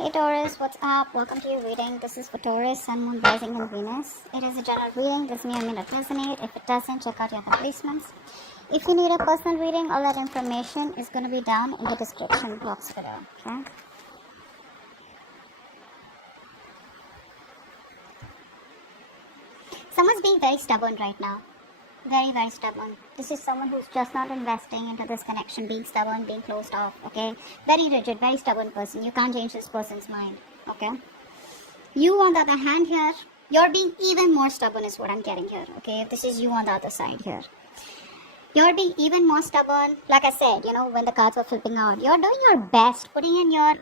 Hey Taurus, what's up? Welcome to your reading. This is for Taurus, Sun, Moon, Rising, and Venus. It is a general reading. This may or may not resonate. If it doesn't, check out your other placements. If you need a personal reading, all that information is going to be down in the description box below. Okay? Someone's being very stubborn right now. Very, very stubborn. This is someone who's just not investing into this connection, being stubborn, being closed off, okay? Very rigid, very stubborn person. You can't change this person's mind, okay? You, on the other hand here, you're being even more stubborn is what I'm getting here, okay? If this is you on the other side here. You're being even more stubborn. Like I said, when the cards were flipping out, you're doing your best, putting in your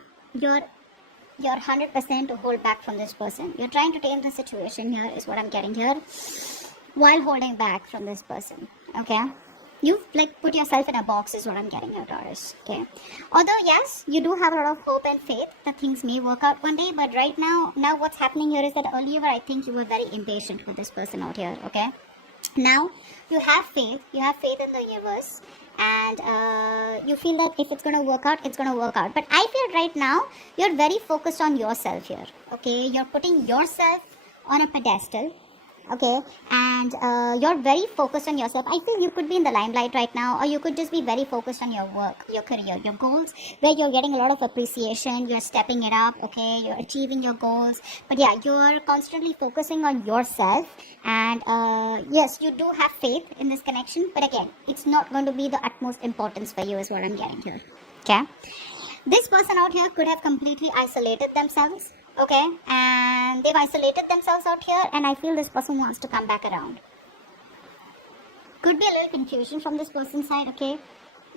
100% to hold back from this person. You're trying to tame the situation here is what I'm getting here, while holding back from this person, okay? You've put yourself in a box is what I'm getting here, Taurus, okay? Although, yes, you do have a lot of hope and faith that things may work out one day, but right now what's happening here is that earlier I think you were very impatient with this person out here, okay? Now, you have faith in the universe, and you feel that if it's going to work out, it's going to work out. But I feel right now, you're very focused on yourself here, okay? You're putting yourself on a pedestal, okay, and you're very focused on yourself. I feel you could be in the limelight right now, or you could just be very focused on your work, your career, your goals, where you're getting a lot of appreciation, you're stepping it up, okay, you're achieving your goals. But yeah, you're constantly focusing on yourself, and yes, you do have faith in this connection, but again, it's not going to be the utmost importance for you is what I'm getting here, okay? This person out here could have completely isolated themselves, okay, and they've isolated themselves out here, and I feel this person wants to come back around. Could be a little confusion from this person's side, okay,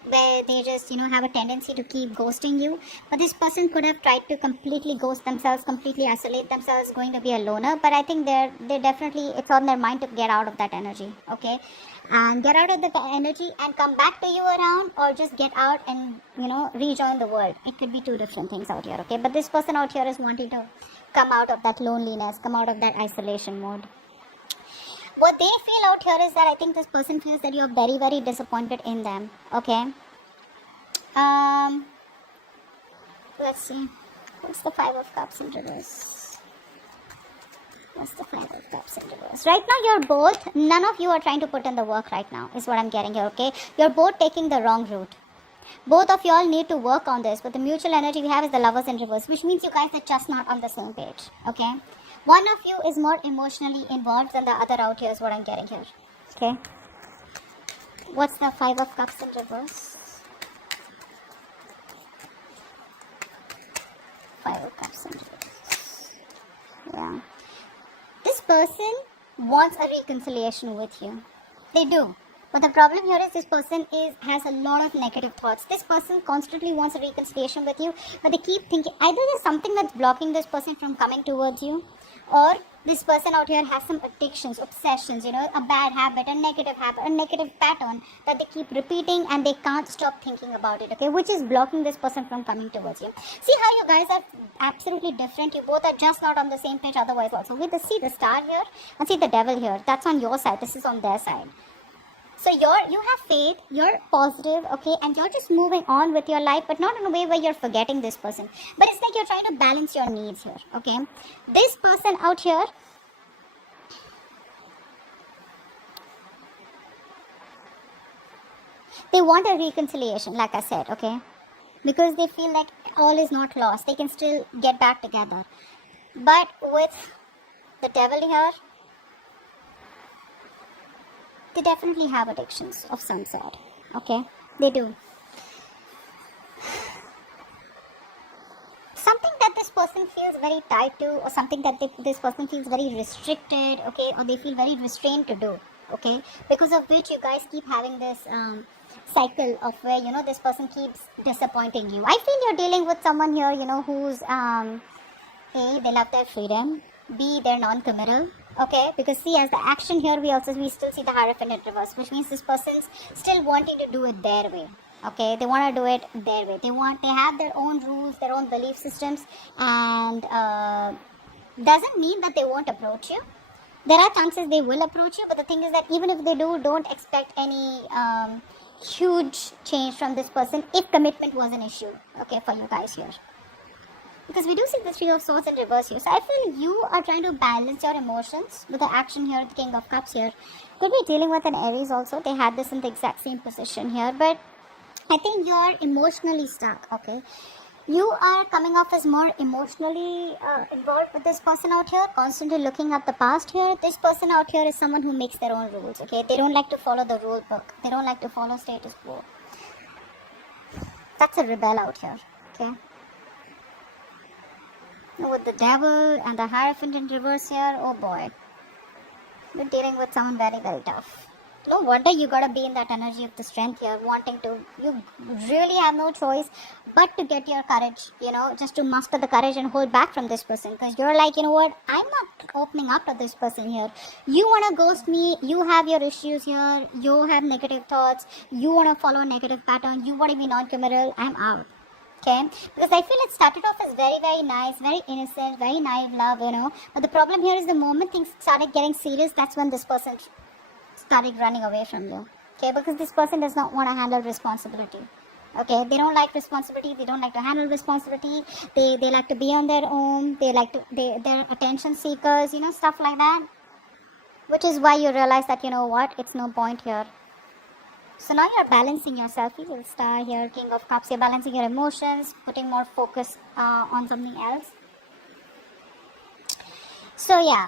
where they just have a tendency to keep ghosting you, but this person could have tried to completely ghost themselves, completely isolate themselves, going to be a loner. But I think they're definitely, it's on their mind to get out of that energy, okay, and get out of the energy and come back to you around, or just get out and rejoin the world. It could be two different things out here, okay? But this person out here is wanting to come out of that loneliness, come out of that isolation mode. What they feel out here is that I think this person feels that you're very, very disappointed in them, okay? Let's see. What's the Five of Cups in reverse? What's the Five of Cups in reverse? Right now, you're both, none of you are trying to put in the work right now, is what I'm getting here, okay? You're both taking the wrong route. Both of y'all need to work on this, but the mutual energy we have is the Lovers in reverse, which means you guys are just not on the same page, okay? One of you is more emotionally involved than the other out here is what I'm getting here, okay? What's the Five of Cups in reverse? Five of Cups in reverse. Yeah. This person wants a reconciliation with you. They do. But the problem here is this person has a lot of negative thoughts. This person constantly wants a reconciliation with you, but they keep thinking either there's something that's blocking this person from coming towards you, or this person out here has some addictions, obsessions, a bad habit, a negative pattern that they keep repeating, and they can't stop thinking about it, okay, which is blocking this person from coming towards you. See how you guys are absolutely different. You both are just not on the same page otherwise also. See the star here and see the devil here. That's on your side. This is on their side. So you have faith, you're positive, okay, and you're just moving on with your life, but not in a way where you're forgetting this person. But it's like you're trying to balance your needs here, okay? This person out here, they want a reconciliation, like I said, okay? Because they feel like all is not lost. They can still get back together. But with the devil here, they definitely have addictions of some sort, okay? They do. Something that this person feels very tied to, or something that this person feels very restricted, okay? Or they feel very restrained to do, okay? Because of which you guys keep having this cycle of where, this person keeps disappointing you. I feel you're dealing with someone here, who's, A, they love their freedom. B, they're non-committal. Okay, because see, as the action here, we still see the Hierophant in reverse, which means this person's still wanting to do it their way. Okay, they want to do it their way. They have their own rules, their own belief systems, and doesn't mean that they won't approach you. There are chances they will approach you, but the thing is that even if they do, don't expect any huge change from this person if commitment was an issue, okay, for you guys here. Because we do see the Three of Swords in reverse here. So I feel you are trying to balance your emotions with the action here, the King of Cups here. Could be dealing with an Aries also. They had this in the exact same position here. But I think you're emotionally stuck, okay? You are coming off as more emotionally involved with this person out here, constantly looking at the past here. This person out here is someone who makes their own rules, okay? They don't like to follow the rule book. They don't like to follow status quo. That's a rebel out here, okay? With the Devil and the Hierophant in reverse here, oh boy. You're dealing with someone very, very tough. No wonder you gotta be in that energy of the strength here, wanting to, you really have no choice but to get your courage, just to muster the courage and hold back from this person. Because you're like, you know what, I'm not opening up to this person here. You wanna ghost me, you have your issues here, you have negative thoughts, you wanna follow a negative pattern, you wanna be non-committal, I'm out. Okay, because I feel it started off as very, very nice, very innocent, very naive love, But the problem here is the moment things started getting serious, that's when this person started running away from you. Okay, because this person does not want to handle responsibility. Okay, they don't like responsibility, they don't like to handle responsibility, they like to be on their own, they're attention seekers, stuff like that. Which is why you realize that, it's no point here. So now you're balancing yourself, little star here, King of Cups, you're balancing your emotions, putting more focus on something else. So yeah,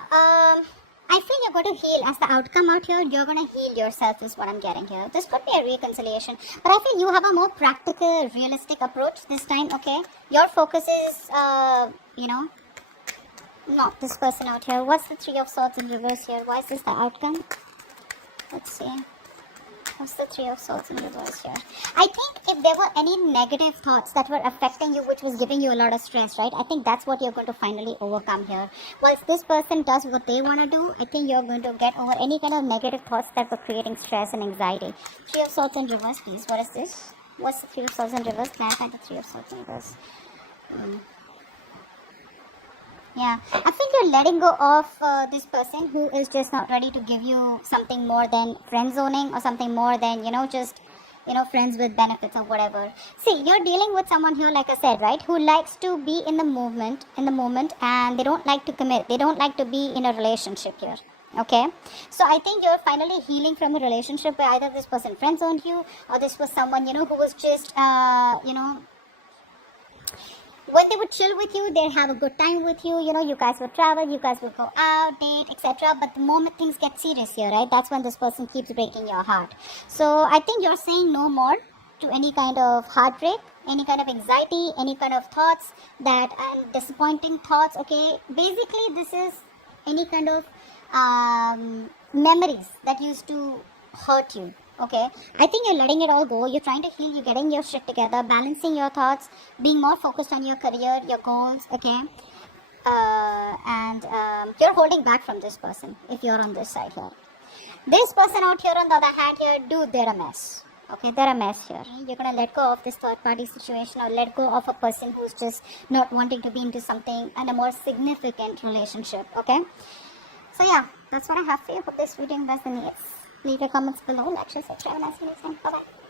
I feel you're going to heal as the outcome out here. You're going to heal yourself is what I'm getting here. This could be a reconciliation. But I feel you have a more practical, realistic approach this time, okay? Your focus is, not this person out here. What's the Three of Swords in reverse here? Why is this the outcome? Let's see. What's the Three of Swords in reverse here? I think if there were any negative thoughts that were affecting you, which was giving you a lot of stress, right? I think that's what you're going to finally overcome here. Once this person does what they want to do, I think you're going to get over any kind of negative thoughts that were creating stress and anxiety. Three of Swords in reverse, please. What is this? What's the Three of Swords in reverse? Clarify the Three of Swords in reverse. Yeah, I think you're letting go of this person who is just not ready to give you something more than friend zoning or something more than, just, friends with benefits or whatever. See, you're dealing with someone here, like I said, right, who likes to be in the moment, and they don't like to commit. They don't like to be in a relationship here. Okay, so I think you're finally healing from a relationship where either this person friend zoned you or this was someone, who was just, when they would chill with you, they'd have a good time with you, you guys would travel, you guys would go out, date, etc. But the moment things get serious here, right, that's when this person keeps breaking your heart. So I think you're saying no more to any kind of heartbreak, any kind of anxiety, any kind of thoughts and disappointing thoughts, okay? Basically, this is any kind of memories that used to hurt you. Okay, I think you're letting it all go. You're trying to heal. You're getting your shit together, balancing your thoughts, being more focused on your career, your goals. Okay, and you're holding back from this person if you're on this side here. This person out here on the other hand here, dude, they're a mess. Okay, they're a mess here. You're gonna let go of this third party situation or let go of a person who's just not wanting to be into something and a more significant relationship. Okay, so yeah, that's what I have for you. Hope this reading resonates. Leave your comments below, like, share, subscribe, and I'll see you next time. Bye bye.